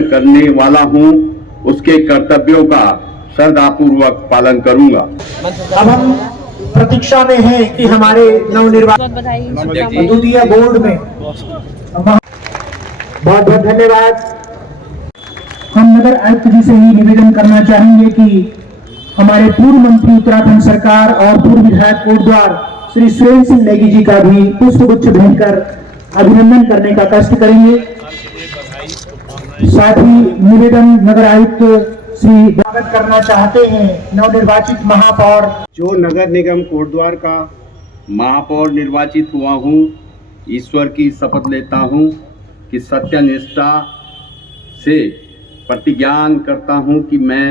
ग्रहण करने वाला हूं, उसके कर्तव्यों का श्रद्धापूर्वक पालन करूंगा। अब हम प्रतीक्षा में हैं कि हमारे नवनिर्वाचित द्वितीय बोर्ड में बहुत बहुत धन्यवाद। हम नगर आयुक्त जी से ही निवेदन करना चाहेंगे कि हमारे पूर्व मंत्री उत्तराखंड सरकार और पूर्व विधायक कोटद्वार श्री सुरेंद्र सिंह नेगी जी का भी पुष्पगुच्छ भेंटकर अभिनंदन करने का कष्ट करेंगे। साथ ही निवेदन नगर आयुक्त श्री स्वागत करना चाहते हैं नवनिर्वाचित महापौर। जो नगर निगम कोटद्वार का महापौर निर्वाचित हुआ हूँ, ईश्वर की शपथ लेता हूँ कि सत्यनिष्ठा से प्रतिज्ञान करता हूँ कि मैं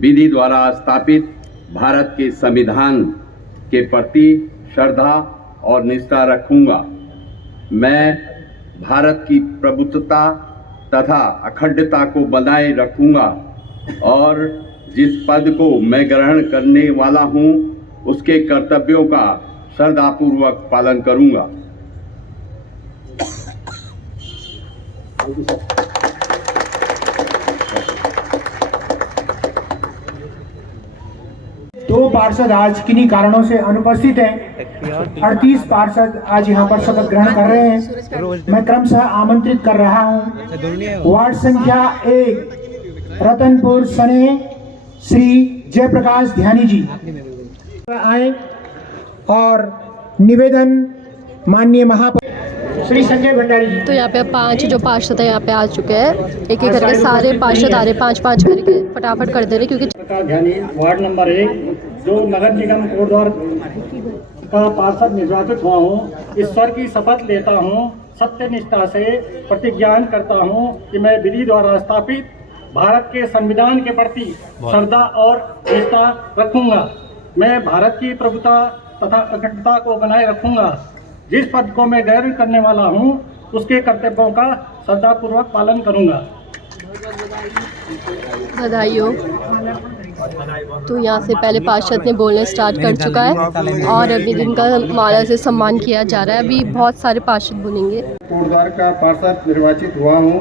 विधि द्वारा स्थापित भारत के संविधान के प्रति श्रद्धा और निष्ठा रखूँगा। मैं भारत की प्रभुत्वता तथा अखंडता को बनाए रखूँगा और जिस पद को मैं ग्रहण करने वाला हूँ, उसके कर्तव्यों का श्रद्धापूर्वक पालन करूँगा। दो पार्षद आज किन्हीं कारणों से अनुपस्थित हैं। 38 पार्षद आज यहाँ पर शपथ ग्रहण कर रहे हैं। मैं क्रमशः आमंत्रित कर रहा हूँ वार्ड संख्या 1 रतनपुर सने श्री जयप्रकाश ध्यानी जी आए और निवेदन माननीय महापौर श्री संजय भंडारी जी। तो यहाँ पे 5 जो पार्षद है यहाँ पे आ चुके हैं। एक एक करके सारे पार्षद आ रहे, 5-5 करके फटाफट कर दे रहे, क्योंकि ध्यानी वार्ड नंबर 1 जो नगर निगम कोटद्वार का पार्षद निर्वाचित हुआ हूँ, ईश्वर की शपथ लेता हूँ, सत्यनिष्ठा से प्रतिज्ञान करता हूँ कि मैं विधि द्वारा स्थापित भारत के संविधान के प्रति श्रद्धा और निष्ठा रखूंगा। मैं भारत की प्रभुता तथा अखंडता को बनाए रखूंगा। जिस पद को मैं ग्रहण करने वाला हूँ, उसके कर्तव्यों का श्रद्धापूर्वक पालन करूंगा। बधाई हो। तो यहाँ से पहले पार्षद ने बोलने स्टार्ट कर चुका है और अभी इनका माला से सम्मान किया जा रहा है। अभी बहुत सारे पार्षद बोलेंगे। कोटद्वार का पार्षद निर्वाचित हुआ हूँ,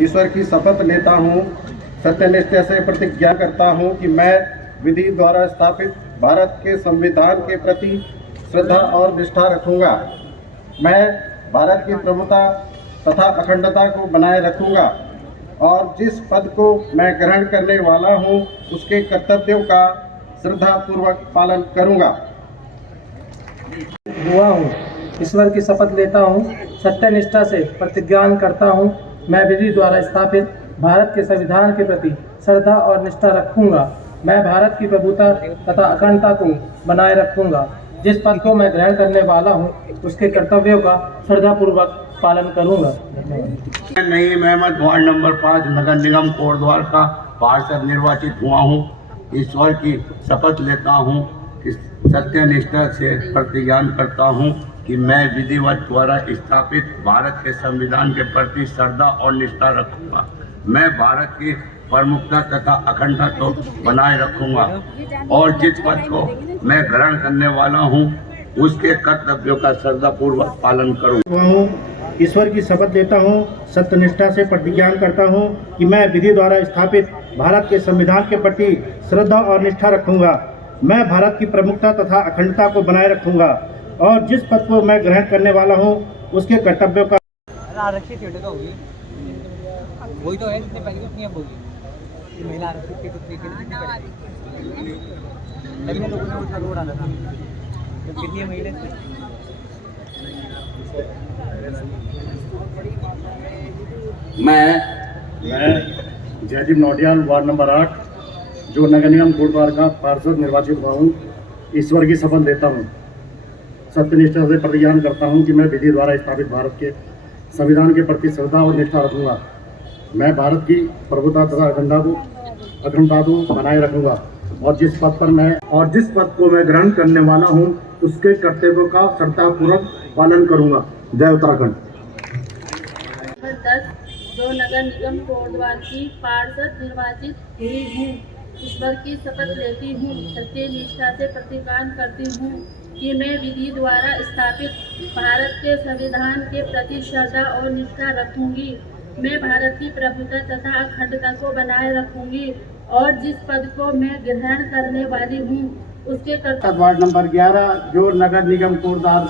ईश्वर की शपथ लेता हूँ, सत्यनिष्ठा से प्रतिज्ञा करता हूँ कि मैं विधि द्वारा स्थापित भारत के संविधान के प्रति श्रद्धा और निष्ठा रखूंगा। मैं भारत की प्रभुता तथा अखंडता को बनाए रखूंगा और जिस पद को मैं ग्रहण करने वाला हूं, उसके कर्तव्यों का श्रद्धापूर्वक पालन करूंगा। हुआ हूँ, ईश्वर की शपथ लेता हूँ, सत्यनिष्ठा से प्रतिज्ञान करता हूँ, मैं विधि द्वारा स्थापित भारत के संविधान के प्रति श्रद्धा और निष्ठा रखूंगा। मैं भारत की प्रभुता तथा अखंडता को बनाए रखूंगा। जिस पद को मैं ग्रहण करने वाला हूँ, उसके कर्तव्यों का श्रद्धापूर्वक पालन करूंगा। नईम अहमद वार्ड नंबर 5 नगर निगम कोटद्वार का पार्षद निर्वाचित हुआ हूँ। ईश्वर की शपथ लेता हूँ कि सत्यनिष्ठा से प्रतिज्ञान करता हूँ कि मैं विधिवत द्वारा स्थापित भारत के संविधान के प्रति श्रद्धा और निष्ठा रखूंगा। मैं भारत की प्रमुखता तथा अखंडता को बनाए रखूंगा और जिस पद को मैं ग्रहण करने वाला हूँ, उसके कर्तव्यों का श्रद्धापूर्वक पालन करूंगा। ईश्वर की शपथ लेता हूँ, सत्यनिष्ठा से प्रतिज्ञान करता हूँ कि मैं विधि द्वारा स्थापित भारत के संविधान के प्रति श्रद्धा और निष्ठा रखूंगा। मैं भारत की प्रमुखता तथा अखंडता को बनाए रखूंगा और जिस पद को मैं ग्रहण करने वाला हूँ, उसके कर्तव्यों का वही तो है, जितने पहले उतनी अब होगी। महिला आरक्षित के कितनी पड़ेगी? तभी लोगों ने उठा रोड आना था। तो कितनी महिला मैं जयदीप नौटियाल वार्ड नंबर 8 जो नगर निगम कोटद्वार का पार्षद निर्वाचित हुआ हूँ, ईश्वर की शपथ लेता हूँ, सत्यनिष्ठा से प्रतिज्ञान करता हूँ कि मैं विधि द्वारा स्थापित भारत के संविधान के प्रति श्रद्धा और निष्ठा रखूंगा। मैं भारत की प्रभुता तथा अखंडता को बनाए रखूंगा और जिस पद को मैं ग्रहण करने वाला हूं, उसके कर्तव्यों का श्रद्धापूर्वक पालन करूंगा। जय उत्तराखंड। 10 जो नगर निगम कोटद्वार की पार्षद निर्वाचित हुई हूँ, ईश्वर की शपथ लेती हूँ, सत्यनिष्ठा से प्रतिज्ञान करती हूँ कि मैं विधि द्वारा स्थापित भारत के संविधान के प्रति श्रद्धा और निष्ठा रखूंगी। मैं भारत की प्रभुता तथा अखंडता को बनाए रखूंगी और जिस पद को मैं ग्रहण करने वाली हूँ उसके कर्तव्य वार्ड नंबर 11 जो नगर निगम कोटद्वार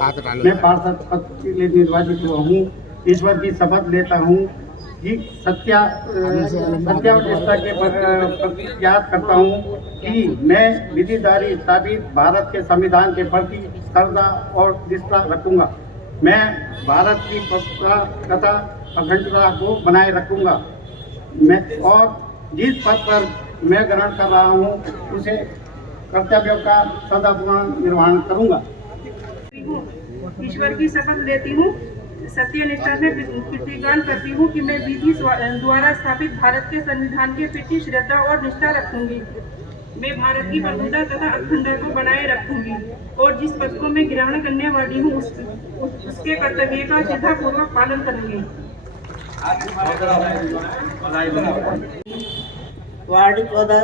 में पार्षद पद के लिए निर्वाचित हुआ हूँ, ईश्वर की शपथ लेता हूँ कि सत्य और निष्ठा के प्रतिज्ञा करता हूँ कि मैं विधिद्वारा स्थापित भारत के संविधान के प्रति श्रद्धा और निष्ठा रखूंगा। मैं भारत की प्रभुता तथा अखंडता को बनाए रखूंगा। मैं और जिस पद पर मैं ग्रहण कर रहा हूँ उसे कर्तव्यों का सदापूर्ण निर्वहन करूंगा। ईश्वर की शपथ लेती हूँ, सत्य निष्ठा से प्रतिज्ञान करती हूँ कि मैं विधि द्वारा स्थापित भारत के संविधान के प्रति श्रद्धा और निष्ठा रखूंगी। मैं भारत की प्रभुता तथा अखंडता को बनाए रखूंगी और जिस पद को मैं ग्रहण करने वाली हूँ उसके कर्तव्य का श्रद्धापूर्वक पालन करूंगी। वार्ड 14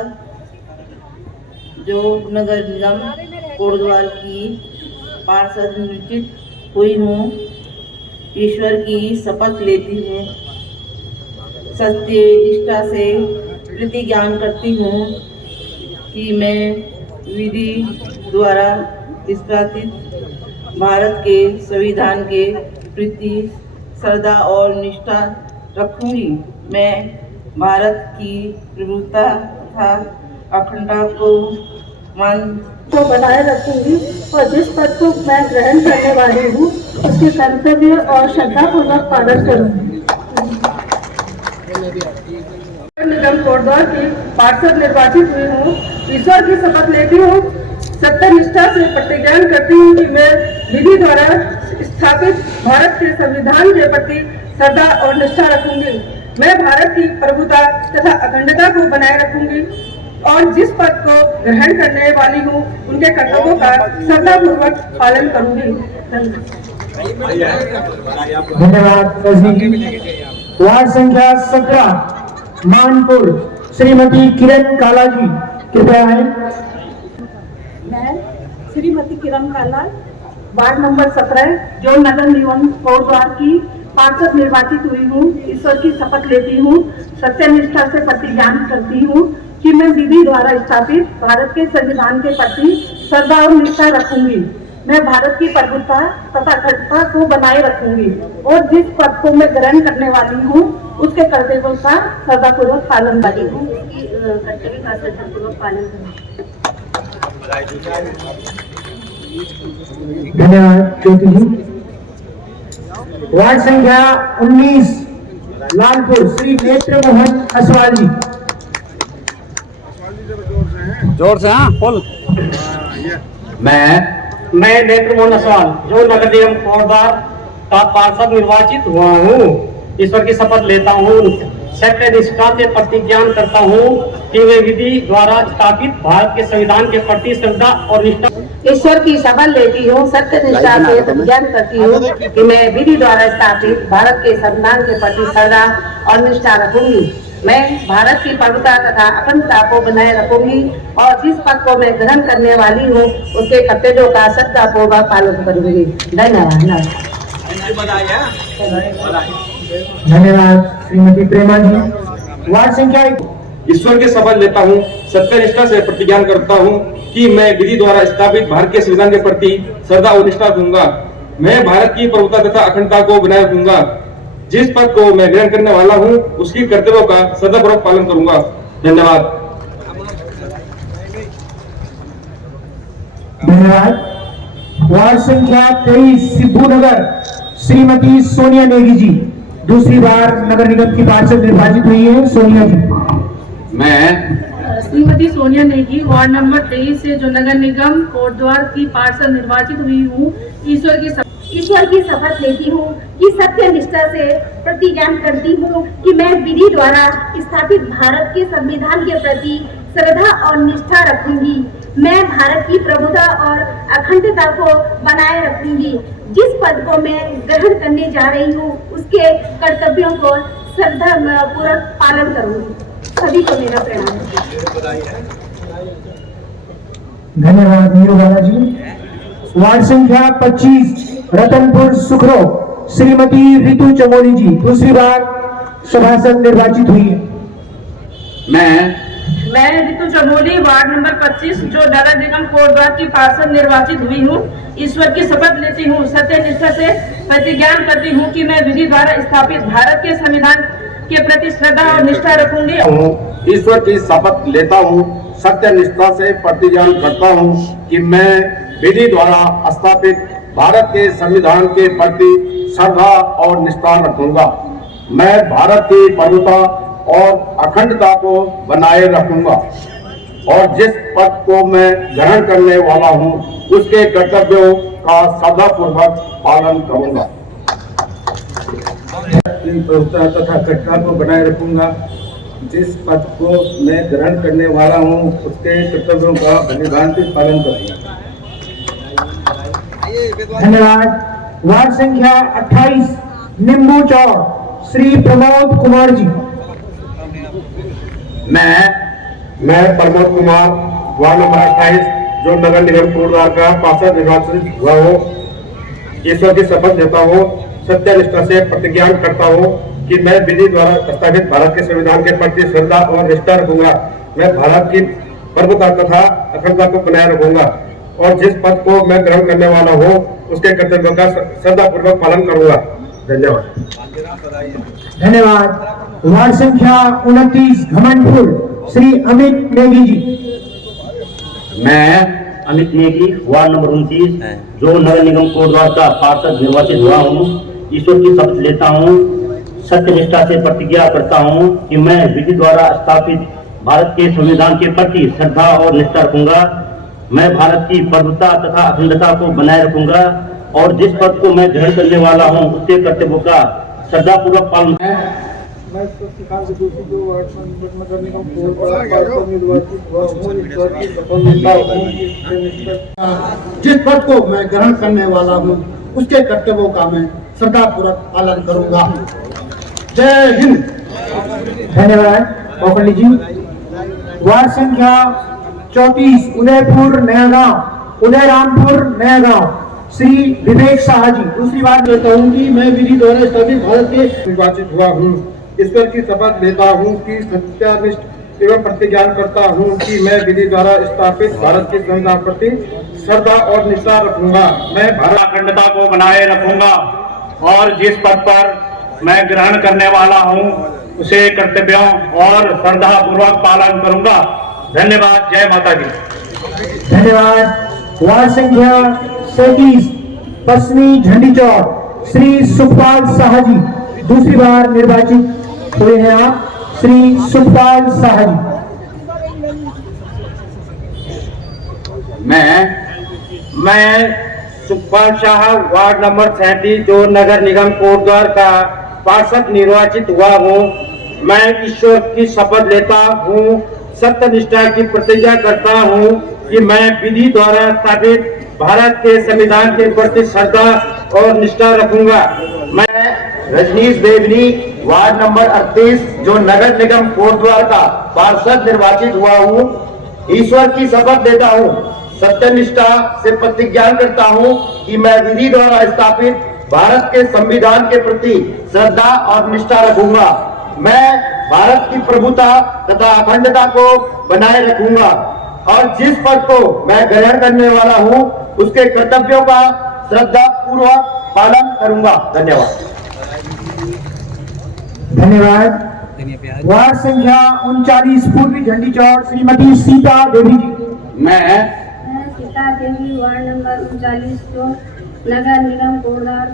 जो नगर निगम कोटद्वार की पार्षद निर्वाचित हुई हूँ, ईश्वर की शपथ लेती हूँ, सत्य निष्ठा से प्रतिज्ञान करती हूँ कि मैं विधि द्वारा स्थापित भारत के संविधान के प्रति श्रद्धा और निष्ठा रखूंगी। मैं भारत की प्रभुता तथा अखंडता को बनाए रखूंगी और जिस पद को मैं ग्रहण करने वाली हूँ उसके कर्तव्य और श्रद्धापूर्वक पालन करूंगी। निगम कोटद्वार की पार्षद निर्वाचित हुई हूँ, ईश्वर की शपथ लेती हूँ, सत्य निष्ठा से प्रतिज्ञान करती हूँ कि मैं विधि द्वारा स्थापित भारत के संविधान के प्रति श्रद्धा और निष्ठा रखूंगी। मैं भारत की प्रभुता तथा अखंडता को बनाए रखूंगी और जिस पद को ग्रहण करने वाली हूँ उनके कर्तव्यों का श्रद्धापूर्वक पालन करूंगी। धन्यवाद जी। वार्ड संख्या 17 मानपुर श्रीमती किरण काला जी कृपया आए। मैं श्रीमती किरण काला वार्ड नंबर 17 जो नगर निगम कोटद्वार की पार्षद निर्वाचित हुई हूँ, ईश्वर की शपथ लेती हूँ, सत्यनिष्ठा से प्रतिज्ञान करती हूँ कि मैं विधि द्वारा स्थापित भारत के संविधान के प्रति श्रद्धा और निष्ठा रखूंगी। मैं भारत की प्रभुता तथा अखंडता को बनाए रखूंगी और जिस पद को मैं ग्रहण करने वाली हूँ उसके कर्तव्यों का श्रद्धापूर्वक पालन करूंगी। कर्तव्य का श्रद्धापूर्वक पालन करूंगी। धन्यवाद ज्योति जी। वार्ड संख्या 19 लालपुर श्री नेत्र मोहन असवाल जी। जोर से हाँ फुल। मैं नेत्र मोहन असवाल जो नगर निगम कोटद्वार का पार्षद निर्वाचित हुआ हूँ, ईश्वर की शपथ लेता हूँ, सत्य निष्ठा से प्रतिज्ञान करता हूँ कि मैं विधि द्वारा स्थापित भारत के संविधान के प्रति श्रद्धा और निष्ठा ईश्वर की शपथ लेती हूँ, सत्य निष्ठा से प्रतिज्ञान करती हूँ कि मैं विधि द्वारा स्थापित भारत के संविधान के प्रति श्रद्धा और निष्ठा रखूंगी। मैं भारत की प्रभुता तथा अखंडता को बनाए रखूंगी और जिस पद को मैं ग्रहण करने वाली हूँ उसके कर्तव्यों का श्रद्धापूर्वक पालन करूंगी। धन्यवाद। धन्यवाद श्रीमती प्रेमा जी। वार्ड संख्या ईश्वर की शपथ लेता हूँ, सत्यनिष्ठा से प्रतिज्ञान करता हूँ कि मैं विधि द्वारा स्थापित भारत के संविधान के प्रति श्रद्धा और निष्ठा रखूंगा। मैं भारत की प्रभुता तथा अखंडता को बनाए रखूंगा। जिस पद को मैं ग्रहण करने वाला हूँ उसकी कर्तव्यों का श्रद्धापूर्वक पालन करूंगा। धन्यवाद। धन्यवाद। वार्ड संख्या 23 सिब्बू नगर श्रीमती सोनिया नेगी जी दूसरी बार नगर निगम की पार्षद निर्वाचित हुई है। सोनिया जी। मैं श्रीमती सोनिया नेगी वार्ड नंबर 23 से जो नगर निगम कोटद्वार की पार्षद निर्वाचित हुई हूँ, ईश्वर की शपथ लेती हूँ कि सत्य निष्ठा से प्रतिज्ञान करती हूँ कि मैं विधि द्वारा स्थापित भारत के संविधान के प्रति श्रद्धा और निष्ठा रखूंगी। मैं भारत की प्रभुता और अखंडता को बनाए रखूंगी। जिस पद को मैं ग्रहण करने जा रही हूँ उसके कर्तव्यों को श्रद्धापूर्वक पालन करूंगी। सभी को मेरा प्रणाम। धन्यवाद नीरू बाला जी। वार्ड संख्या 25 रतनपुर सुखरो श्रीमती रितु चमोली जी दूसरी बार सभासद निर्वाचित हुई है। मैं ऋतु चमोली वार्ड नंबर 25 जो नगर निगम कोटद्वार की पार्षद निर्वाचित हुई हूँ, ईश्वर की शपथ लेती हूँ, सत्य निष्ठा से प्रतिज्ञान करती हूँ कि मैं विधि द्वारा स्थापित भारत के संविधान के प्रति श्रद्धा और निष्ठा रखूंगी। ईश्वर की शपथ लेता हूँ, सत्य निष्ठा से प्रतिज्ञान करता हूँ कि मैं विधि द्वारा स्थापित भारत के संविधान के प्रति श्रद्धा और निष्ठा रखूंगा। मैं भारत की प्रभुता और अखंडता को बनाए रखूंगा और जिस पद को मैं ग्रहण करने वाला हूं, उसके कर्तव्यों का श्रद्धापूर्वक पालन करूंगा। प्रभुता तथा अखंडता को बनाए रखूंगा। जिस पद को मैं ग्रहण करने वाला हूं, उसके कर्तव्यों का भलीभांति से पालन करूंगा। धन्यवाद। वार्ड संख्या 28 नींबू चौर श्री प्रमोद कुमार जी। मैं प्रमोद कुमार वार्ड नंबर 28 जो नगर निगम कोटद्वार का पार्षद निर्वाचित हुआ हूँ, ईश्वर की शपथ लेता हूँ, सत्य निष्ठा से प्रतिज्ञान करता हूँ कि मैं विधि द्वारा स्थापित भारत के संविधान के प्रति श्रद्धा और निष्ठा रखूंगा। मैं भारत की प्रभुता तथा अखंडता को बनाए रखूंगा और जिस पद को मैं ग्रहण करने वाला हूँ, उसके कर्तव्यों का श्रद्धापूर्वक पालन करूंगा। धन्यवाद। धन्यवाद। वार्ड संख्या 29 घमंडपुर श्री अमित नेगी जी। मैं अमित नेगी वार्ड नंबर 29 जो नगर निगम कोटद्वार का पार्षद निर्वाचित हुआ हूँ, ईश्वर की शपथ लेता हूँ, सत्य निष्ठा से प्रतिज्ञा करता हूँ कि मैं विधि द्वारा स्थापित भारत के संविधान के प्रति श्रद्धा और निष्ठा रखूंगा। मैं भारत की प्रभुता तथा अखंडता को बनाए रखूंगा और जिस पद को मैं ग्रहण करने वाला हूँ, उसके कर्तव्यों का श्रद्धापूर्वक पालन। मैं सत्यकांत जोशी जो वार्ड नगर निगम कोटद्वार पार्षद निर्वाचित हुआ हूँ, ईश्वर की शपथ लेता हूँ। जिस पद को मैं ग्रहण करने वाला हूँ, उसके कर्तव्यों का मैं श्रद्धापूर्वक पालन करूंगा। जय हिंद। धन्यवाद। मोखली जी। वार्ड संख्या 34 उदयपुर नया गांव उदयरामपुर नया गांव श्री विवेक शाह जी। दूसरी बात कहता हूँ कि मैं विधि द्वारा स्थापित भारत के निर्वाचित हुआ हूँ, ईश्वर की शपथ लेता हूँ कि सत्यानिष्ठ एवं प्रतिज्ञान करता हूँ कि मैं विधि द्वारा स्थापित भारत के संविधान प्रति श्रद्धा और निष्ठा रखूंगा। मैं भारत अखंडता को बनाए रखूंगा और जिस पद पर मैं ग्रहण करने वाला हूं, उसे कर्तव्यों और श्रद्धा पूर्वक पालन करूंगा। धन्यवाद। जय माता दी। धन्यवाद। वार्ड संख्या 37 पश्चिमी झंडी चौक श्री सुखपाल शाह जी। दूसरी बार निर्वाचित हुए हैं आप, श्री सुखपाल शाह जी। मैं सुखपाल शाह वार्ड नंबर 37 जो नगर निगम कोटद्वार का पार्षद निर्वाचित हुआ हूँ। मैं ईश्वर की शपथ लेता हूँ, सत्य निष्ठा की प्रतिज्ञा करता हूँ कि मैं विधि द्वारा स्थापित भारत के संविधान के प्रति श्रद्धा और निष्ठा रखूंगा। मैं रजनीश देवनी वार्ड नंबर 38 जो नगर निगम कोटद्वार का पार्षद निर्वाचित हुआ हूँ, ईश्वर की शपथ लेता हूँ, सत्यनिष्ठा से प्रतिज्ञान करता हूँ कि मैं विधि द्वारा स्थापित भारत के संविधान के प्रति श्रद्धा और निष्ठा रखूंगा। मैं भारत की प्रभुता तथा अखंडता को बनाए रखूंगा और जिस पद को मैं ग्रहण करने वाला हूँ, उसके कर्तव्यों का श्रद्धा पूर्वक पालन करूंगा। धन्यवाद। धन्यवाद। वार्ड संख्या 39 पूर्वी झंडी चौक श्रीमती सीता देवी जी। मैं सीता देवी वार्ड नंबर 39 जो नगर निगम कोटद्वार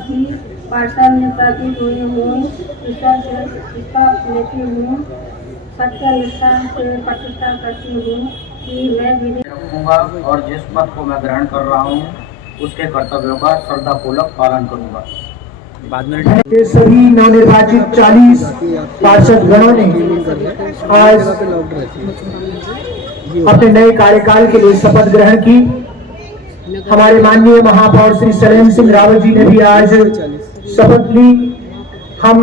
की पार्षद निर्वाचित हुई हूँ, ईश्वर से शपथ लेती हूँ, सत्य निष्ठा से प्रतिष्ठा करती हूँ कि मैं विधि रखूंगा और जिस पद को मैं ग्रहण कर रहा हूँ, उसके कर्तव्यों का श्रद्धापूर्वक पालन करूंगा। के सभी नवनिर्वाचित 40 पार्षद गणों ने आज अपने नए कार्यकाल के लिए शपथ ग्रहण की। हमारे माननीय महापौर श्री सलेम सिंह रावत जी ने भी आज शपथ ली। हम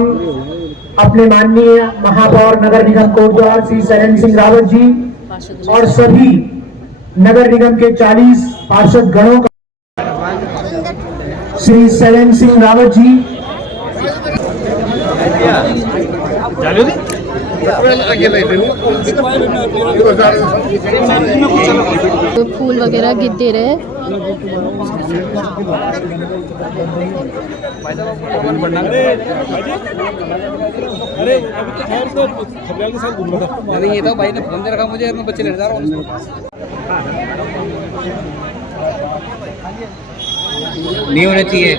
अपने माननीय महापौर नगर निगम कोटद्वार श्री सलेम सिंह रावत जी और सभी नगर निगम के 40 पार्षद गणों का श्री सलेम सिंह रावत जी तो फूल वगैरह गिर दे रहे हैं। अरे ये तो भाई ने फोन दे रखा मुझे, मैं बच्चे लेने जा रहा हूँ। नहीं होना चाहिए।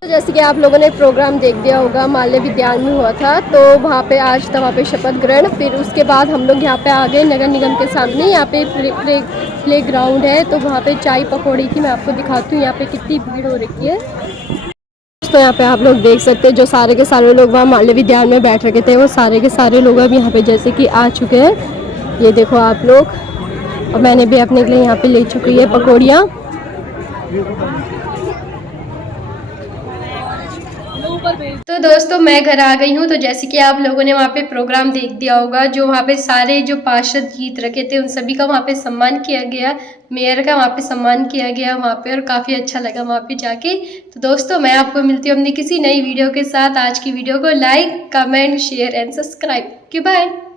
तो जैसे कि आप लोगों ने प्रोग्राम देख दिया होगा, माल्य विद्यालय में हुआ था, तो वहाँ पे आज था वहाँ पे शपथ ग्रहण। फिर उसके बाद हम लोग यहाँ पे आ गए नगर निगम के सामने। यहाँ पे प्ले ग्राउंड है, तो वहाँ पे चाय पकौड़ी की मैं आपको दिखाती हूँ यहाँ पे कितनी भीड़ हो रखी है। तो यहाँ पे आप लोग देख सकते हैं जो सारे के सारे लोग वहाँ माल्य विद्यालय में बैठ रखे थे, वो सारे के सारे लोग अब यहाँ पे जैसे कि आ चुके हैं। ये देखो आप लोग, और मैंने भी अपने के लिए यहाँ पे ले चुकी है पकौड़ियाँ। तो दोस्तों मैं घर आ गई हूँ। तो जैसे कि आप लोगों ने वहाँ पे प्रोग्राम देख दिया होगा, जो वहाँ पे सारे जो पार्षद जीत रखे थे उन सभी का वहाँ पे सम्मान किया गया, मेयर का वहाँ पे सम्मान किया गया वहाँ पे, और काफ़ी अच्छा लगा वहाँ पे जाके। तो दोस्तों मैं आपको मिलती हूँ अपनी किसी नई वीडियो के साथ। आज की वीडियो को like, comment, share and subscribe. Bye.